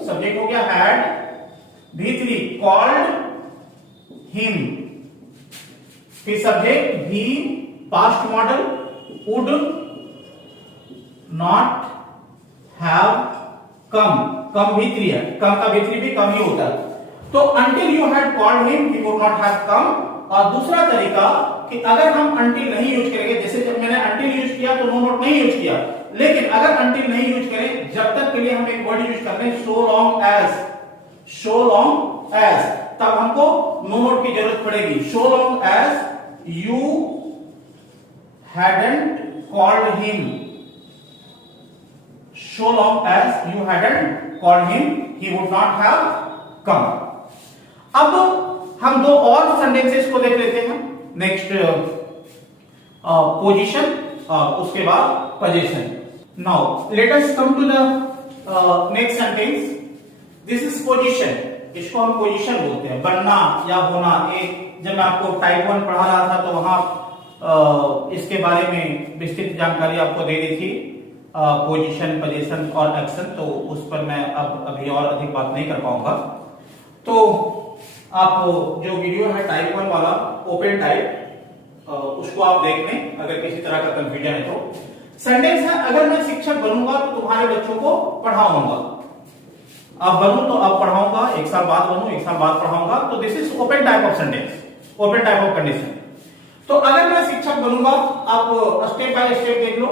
सब्जेक्ट हो गया had, V3 called him, फिर सब्जेक्ट भी past model would not have come, come V3 है, कम का V3 भी कम ही होता है। तो until you had called him, he would not have come। और दूसरा तरीका कि अगर हम until नहीं यूज करेंगे, जैसे जब मैंने until यूज किया तो नो नोट नहीं यूज किया, लेकिन अगर until नहीं यूज करें, जब तक के लिए हम एक वर्ड यूज कर रहे हैं so long as, so long as, तब हमको नो नोट की जरूरत पड़ेगी। so long as you hadn't called him, so long as you hadn't called him, he would not have come। अब हम दो और सेंटेंसेस को देख लेते हैं। नेक्स्ट पोजीशन, उसके बाद position. Now let us come to the next sentence. This is position, इसको हम पोजीशन बोलते हैं, बनना या होना। एक जब मैं आपको टाइप 1 पढ़ा रहा था तो वहां इसके बारे में विस्तृत जानकारी आपको दे दी थी, पोजीशन, पोजीशन और एक्शन। तो उस पर मैं अब अभी और अधिक बात नहीं कर पाऊंगा। तो आप जो वीडियो है टाइप 1 वाला, ओपन टाइप, उसको आप देख लें अगर किसी तरह का कंफ्यूजन है तो। सेंटेंस है, अगर मैं शिक्षक बनूंगा तो तुम्हारे बच्चों को पढ़ाऊंगा। अब बनूं तो अब पढ़ाऊंगा, एक साल बाद बनूं, एक साल बाद पढ़ाऊंगा। तो this is open type of sentence, open type of condition. तो अगर मैं शिक्षक बनूंगा, आप स्टेप बाय स्टेप देख लो।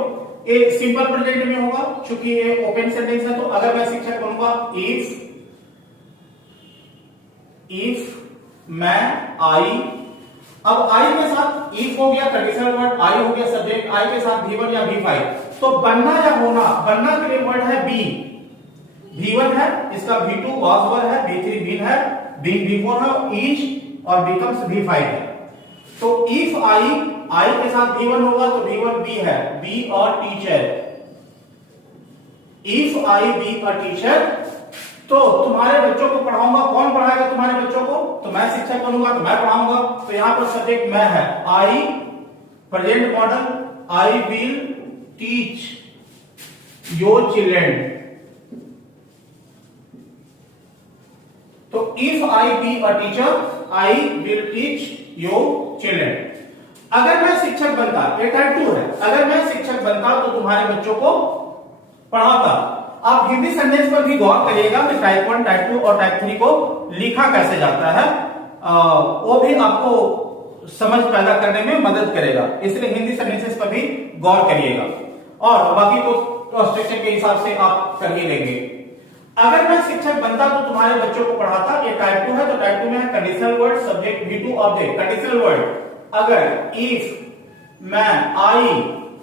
ये सिंपल प्रेजेंट में होगा क्योंकि ये ओपन सेंटेंस है। तो अगर मैं शिक्षक बनूंगा, इफ मैं, आई, अब आई के साथ इफ हो गया कंडीशनल वर्ड, आई हो गया सब्जेक्ट, आई के साथ V1 या V5, तो बनना या होना, बनना के लिए वर्ड है बी, V1 है, इसका V2 वाज वर्ड है, V3 बीन है, बीन V4 है, इज और बिकम्स V5 है। तो इफ आई के साथ V1 होगा तो V1 बी है, बी और teacher. If I be a teacher, तो तुम्हारे बच्चों को पढ़ाऊंगा, कौन पढ़ाएगा तुम्हारे बच्चों को? तो मैं शिक्षक बनूंगा तो मैं पढ़ाऊंगा। तो यहां पर सब्जेक्ट मैं है, I present modal, I will teach your children. तो if I be a teacher I will teach your children. अगर मैं शिक्षक बनता, ये टाइप 2 है, अगर मैं शिक्षक बनता तो तुम्हारे बच्चों को पढ़ाता। आप हिंदी सेंटेंस पर भी गौर करिएगा कि टाइप 1, टाइप 2 और टाइप 3 को लिखा कैसे जाता है, वो भी आपको समझ पैदा करने में मदद करेगा, इसलिए हिंदी सेंटेंसेस पर भी गौर करिएगा और बाकी तो स्ट्रक्चर के हिसाब से आप कर ही लेंगे। अगर मैं शिक्षक बनता तो तुम्हारे बच्चों को पढ़ाता, ये टाइप 2 है, तो टाइप 2 में है conditional word, subject V2 object. Conditional word अगर इफ, मैं, आई,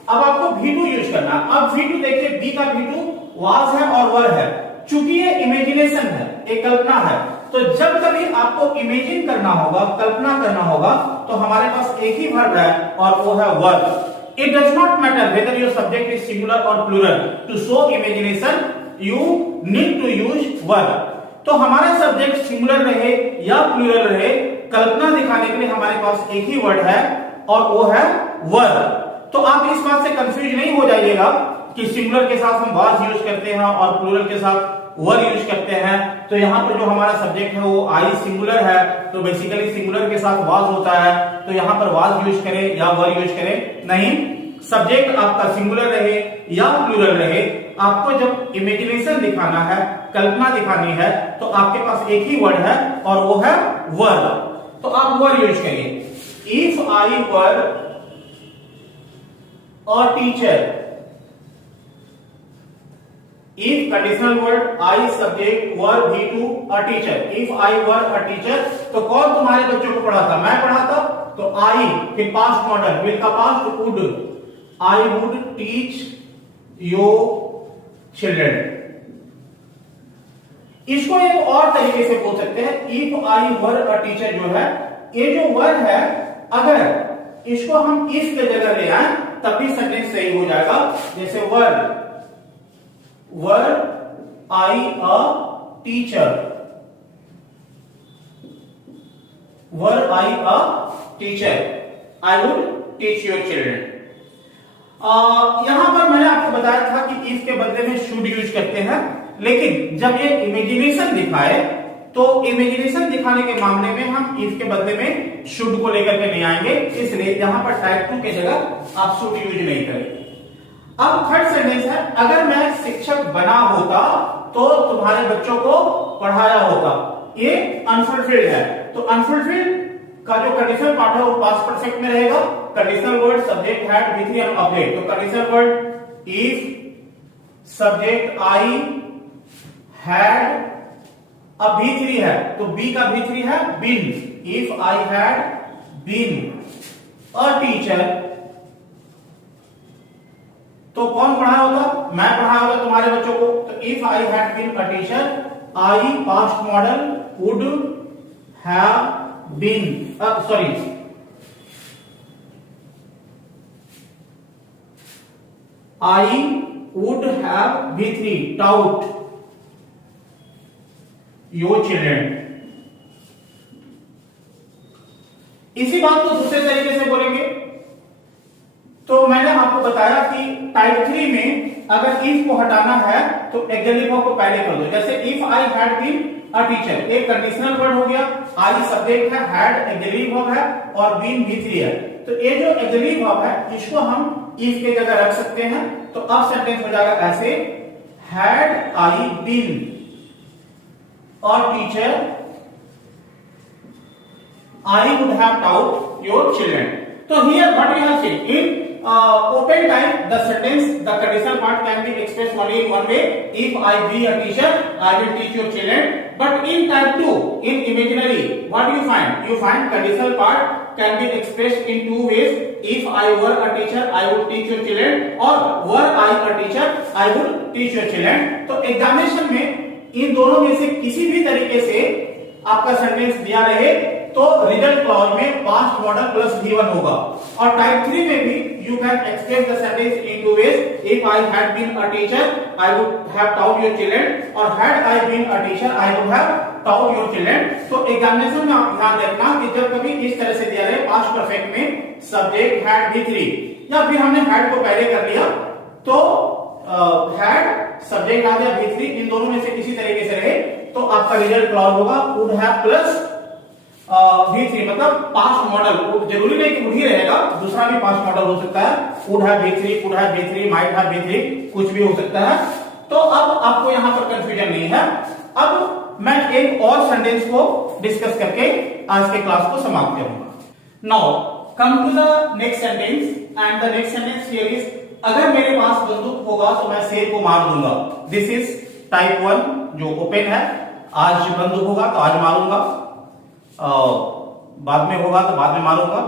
अब आपको V2 यूज करना। अब V2 देखिए, बी का V2 वाज है और वर है, चूंकि ये इमेजिनेशन है, एक कल्पना है, तो जब कभी आपको इमेजिन करना होगा, कल्पना करना होगा, तो हमारे पास एक ही वर्ब है और वो है were. It does not matter whether your subject is singular और plural, to show imagination you need to use verb. तो हमारा सब्जेक्ट सिंगुलर रहे या प्लूरल रहे, कल्पना दिखाने के लिए हमारे पास एक ही वर्ड है और वो है वर्ब। तो आप इस बात से कंफ्यूज नहीं हो जाइएगा कि सिंगुलर के साथ हम वाज यूज करते हैं और प्लूरल के साथ वर यूज करते हैं। तो यहां पर जो हमारा सब्जेक्ट है वो आई सिंगुलर है, तो बेसिकली सिंगुलर के साथ वाज होता है, तो यहां पर वाज यूज करें या वर यूज करें, नहीं, सब्जेक्ट आपका सिंगुलर रहे या प्लूरल रहे, आपको जब इमेजिनेशन दिखाना है, कल्पना दिखानी है, तो आपके पास एक ही वर्ड है और वो है वर, तो आप वर यूज करिए। इफ आई वर और teacher, if conditional word I subject were V2 a teacher, if I were a teacher, तो कौन तुम्हारे बच्चों को पढ़ाता? मैं पढ़ाता। तो I फिर past model, will का past would, I would teach your children। इसको एक और तरीके से बोल सकते हैं, if I were a teacher जो है, ये जो word है, अगर इसको हम if के जगह ले आए तब भी सेंटेंस सही हो जाएगा। जैसे were I a teacher, were I a teacher, I would teach your children। यहां पर मैंने आपको बताया था कि if के बदले में should यूज करते हैं, लेकिन जब ये इमेजिनेशन दिखाए तो इमेजिनेशन दिखाने के मामले में हम if के बदले में should को लेकर के नहीं आएंगे, इसलिए यहां पर टाइप 2 के जगह आप should यूज नहीं करेंगे। अब थर्ड सेंटेंस है, अगर मैं शिक्षक बना होता तो तुम्हारे बच्चों को पढ़ाया होता। ये अनफुलफिल्ड है, तो अनफुलफिल्ड का जो कंडीशनल पार्ट है वो पास्ट परफेक्ट में रहेगा। Conditional word subject had V3 and object, तो conditional word if subject I had, अब V3 है तो B का V3 है been, if I had been a teacher, तो कौन पढ़ाया होता? मैं पढ़ाया होगा तुम्हारे बच्चों को। तो if I had been a teacher, I past model would have been, sorry, I would have V3 taught your children. इसी बात को दूसरे तरीके से बोलेंगे, तो मैंने आपको बताया कि टाइप 3 में अगर इफ को हटाना है तो एक्सिलरी वर्ब को पहले कर दो। जैसे if I had been a teacher, एक कंडीशनल वर्ड हो गया, आई सब्जेक्ट है, हैड एक्सिलरी वर्ब है और बीन V3 है, तो ये जो एक्सिलरी वर्ब है इसको हम इफ के जगह रख सकते हैं। तो अब सेंटेंस हो जाएगा ऐसे, had I been a teacher I would have taught your children. तो here what you have seen, in open time the sentence the conditional part can be expressed only in one way. If I be a teacher, I will teach your children. But in type 2, in imaginary, what do you find? You find conditional part can be expressed in two ways. If I were a teacher, I would teach your children, or were I a teacher, I would teach your children. तो examination में इन दोनों में से किसी भी तरीके से आपका सेंटेंस दिया रहे तो रिजल्ट क्लॉज में पास्ट मॉडल प्लस V1 होगा। और टाइप 3 में भी you can express the sentence in two ways. If I had been a teacher I would have taught your children, और had I been a teacher I would have taught your children. तो examination में आप ध्यान रखना कि जब कभी इस तरह से दिया रहे पास्ट परफेक्ट में सब्जेक्ट हैड V3, या फिर हमने हैड को पहले कर लिया तो हैड सब्जेक्ट आ गया V3, इन दोनों में से किसी तरीके से रहे तो आपका रिजल्ट क्लॉज होगा वुड हैव प्लस V3, मतलब पास्ट मॉडल। जरूरी नहीं कि वुड ही रहेगा, दूसरा भी पास्ट मॉडल हो सकता है। Would have V3, could have V3, might have V3, कुछ भी हो सकता है। तो अब आपको यहां पर कंफ्यूजन नहीं है। अब मैं एक और सेंटेंस को डिस्कस करके आज के क्लास को समाप्त करूंगा। Now come to the next sentence, and the next sentence here is अगर मेरे पास बंदूक होगा तो मैं शेर को मार दूंगा। दिस इज टाइप 1 जो ओपन है। आज बंदूक होगा तो आज मारूंगा, बाद में होगा तो बाद में मारूंगा,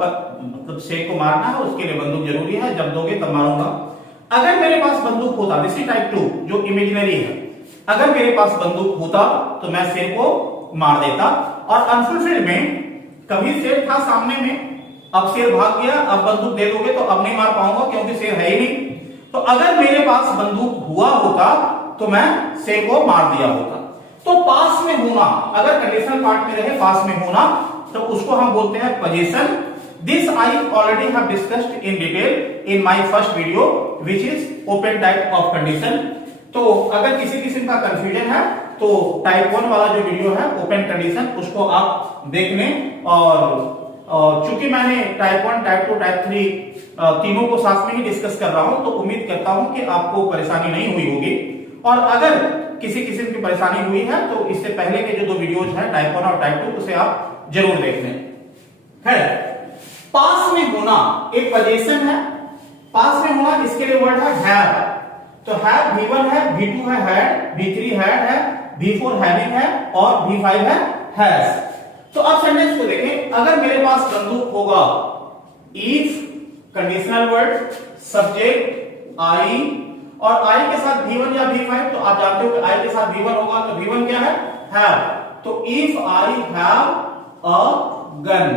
मतलब शेर को मारना है उसके लिए बंदूक जरूरी है, जब दोगे तब मारूंगा। अगर मेरे पास बंदूक होता, दिस इज टाइप 2 जो इमेजिनरी है, अगर मेरे पास बंदूक होता तो मैं शेर को मार देता। और अनफुलफिल्ड में कभी शेर था सामने में, अब शेर भाग गया, अब बंदूक दे दोगे तो अब नहीं मार पाऊंगा क्योंकि शेर है ही नहीं। तो अगर मेरे पास बंदूक हुआ होता तो मैं शेर को मार दिया होता। तो पास में होना, अगर कंडीशनल पार्ट में रहे पास में होना, तो उसको हम बोलते हैं position. This I already have discussed in detail in my first video which is open type of condition. तो अगर किसी किस्म का कंफ्यूजन है तो टाइप 1 वाला जो वीडियो है ओपन कंडीशन, उसको आप देख लें। और चूंकि मैंने टाइप 1, टाइप 2, टाइप 3 तीनों को साथ में ही डिस्कस कर रहा हूं, तो उम्मीद करता हूं कि आपको परेशानी नहीं हुई होगी। और अगर किसी किस्म की परेशानी हुई है तो इससे पहले के जो 2 वीडियोज हैं टाइप 1 और टाइप 2, उसे आप जरूर देख लें। है पास में होना एक पोजीशन है, पास में होना इसके लिए वर्ड है हैव। तो हैव V1 है, V2 है हैड, V3 हैड है, V4 हैविंग है और V5 है हैज। तो अब सेंटेंस को देखें। अगर मेरे पास बंदूक होगा, if conditional word subject I, और आई के साथ V1 या V5, तो आप जानते हो कि आई के साथ V1 होगा तो V1 क्या है हैव। तो if I have a gun,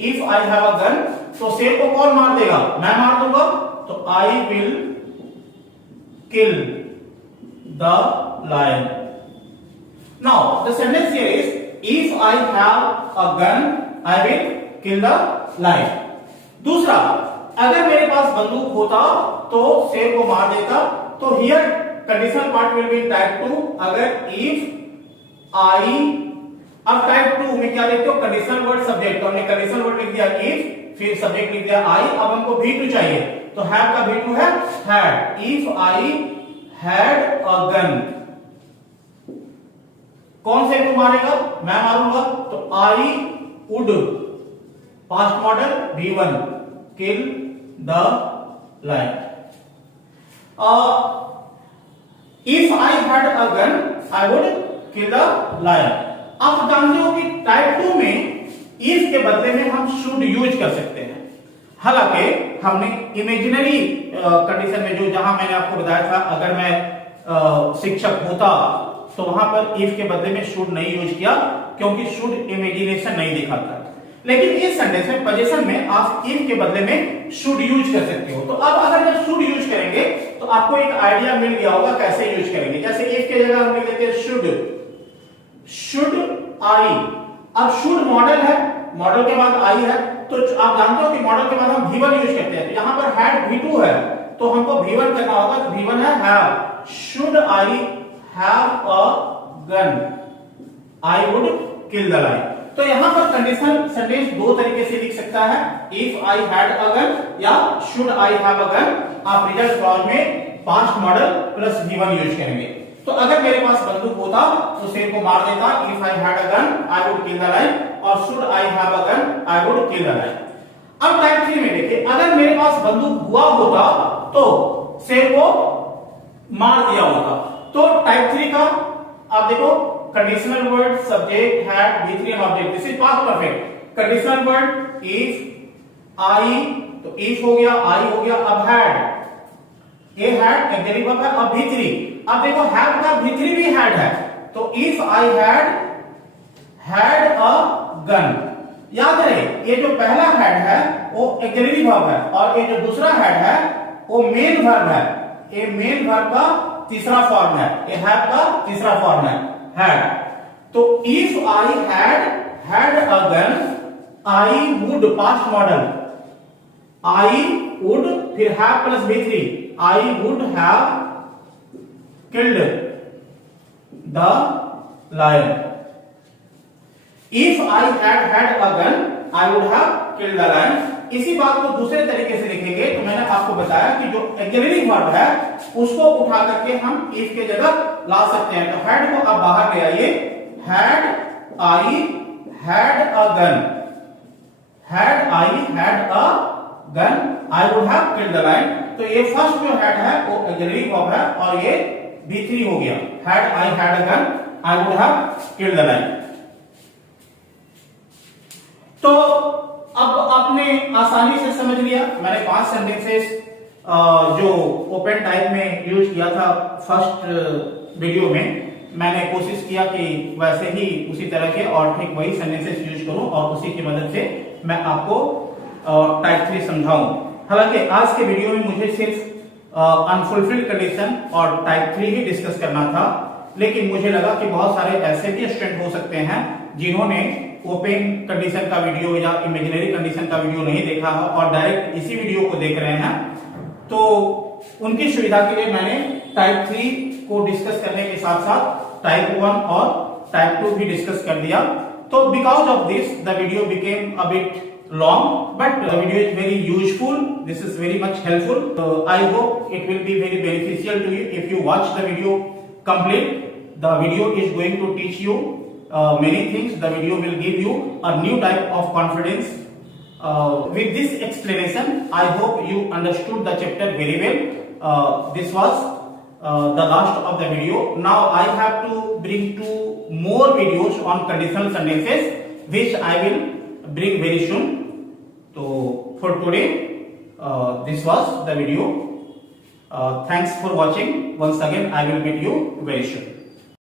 if I have a gun, तो शेर को कौन मार देगा? मैं मार दूंगा। तो I will kill the lion. Now the sentence here is if I have a gun I will kill the lion. दूसरा, अगर मेरे पास बंदूक होता तो शेर को मार देता। तो here conditional part will be type 2। अगर इफ आई, अब टाइप 2 में क्या देखते हो कंडीशनल वर्ड सब्जेक्ट, तो हमने कंडीशनल वर्ड लिख दिया इफ, फिर सब्जेक्ट लिख दिया आई। अब हमको V2 चाहिए, तो हैव का V2 है had. If I had a gun, कौन से को मारेगा? मैं मारूंगा। तो I would, past model V1, kill the lion. If I had a gun I would kill the lion. आप जानते हो कि टाइप 2 में इफ के बदले में हम शुड यूज कर सकते हैं। हालांकि हमने इमेजिनरी कंडीशन में जो जहां मैंने आपको बताया था, अगर मैं शिक्षक होता तो वहां पर इफ के बदले में शुड नहीं यूज किया क्योंकि शुड इमेजिनेशन नहीं दिखाता। लेकिन इस सेंटेंस में पोजीशन में आप इफ के बदले में शुड यूज कर सकते हो। तो अब अगर जब शुड यूज करेंगे तो आपको एक आइडिया मिल गया होगा कैसे यूज करेंगे। जैसे इफ के जगह हम लिख देते हैं शुड आई। अब शुड मॉडल है, मॉडल के बाद आई है, तो आप जानते हो कि मॉडल के बाद हम V1 यूज करते हैं। तो यहां पर हैड V2 है तो हमको V1 करना होगा। तो V1 है have. Should I have a gun I would kill the lion. तो यहां पर कंडीशनल सेंटेंस 2 तरीके से लिख सकता है, if I had a gun या should I have a gun. आप रिजल्ट क्लॉज में past modal plus V1 use करेंगे। तो अगर मेरे पास बंदूक होता तो शेर को मार देता, if I had a gun I would kill the lion, और should I have a gun I would kill the lion. अब टाइप 3 में देखिए, अगर मेरे पास बंदूक हुआ होता तो शेर को मार दिया होता। तो टाइप 3 का आप देखो, conditional word, subject, had, V3 and object, this is past perfect. Conditional word if I, तो इफ हो गया, आई हो गया, अब had, A had auxiliary verb है, अब V3, अब देखो हैड का V3 भी हैड है, तो if I had a gun, याद रहे ये जो पहला हैड है वो ऑक्सिलरी वर्ब है और ये जो दूसरा हैड है वो मेन वर्ब है। ये मेन वर्ब का तीसरा फॉर्म है, ये हैव का तीसरा फॉर्म है, हैड। तो if I had a gun, I would, past modal, I would, फिर have plus V3, I would have killed the lion. If I had a gun, I would have killed the lion. इसी बात को दूसरे तरीके से लिखेंगे तो मैंने आपको बताया कि जो ऑक्सिलरी वर्ब है उसको उठा करके हम इफ के जगह ला सकते हैं। तो हैड को अब बाहर ले आइए, had I had a gun, had I had a gun, I would have killed the lion. तो ये फर्स्ट जो हैड है वो ऑक्सिलरी वर्ब है और ये V3 हो गया, had I had a gun, I would have killed the lion. तो अब आपने आसानी से समझ लिया, मैंने 5 सेंटेंसेस जो ओपन टाइप में यूज किया था फर्स्ट वीडियो में, मैंने कोशिश किया कि वैसे ही उसी तरह के और ठीक वही सेंटेंसेस यूज करूं और उसी की मदद से मैं आपको टाइप 3 समझाऊं। हालांकि आज के वीडियो में मुझे सिर्फ अनफुलफिल्ड कंडीशन और टाइप 3 ही डिस्कस करना था, लेकिन मुझे लगा कि बहुत सारे ऐसे भी स्टूडेंट हो सकते हैं जिन्होंने ओपन कंडीशन का वीडियो या इमेजिनरी कंडीशन का वीडियो नहीं देखा है और डायरेक्ट इसी वीडियो को देख रहे हैं। तो उनकी सुविधा के लिए मैंने टाइप 3 को डिस्कस करने के साथ साथ टाइप 1 और टाइप 2 भी डिस्कस कर दिया। तो because of this the video became a bit long, but the video is very useful, this is very much helpful, I hope it will be very beneficial to you if you watch the video complete. The video is going to teach you many things, the video will give you a new type of confidence. With this explanation I hope you understood the chapter very well. This was the last of the video. Now I have to bring 2 more videos on conditional sentences which I will bring very soon. So for today this was the video. Thanks for watching. Once again I will meet you very soon.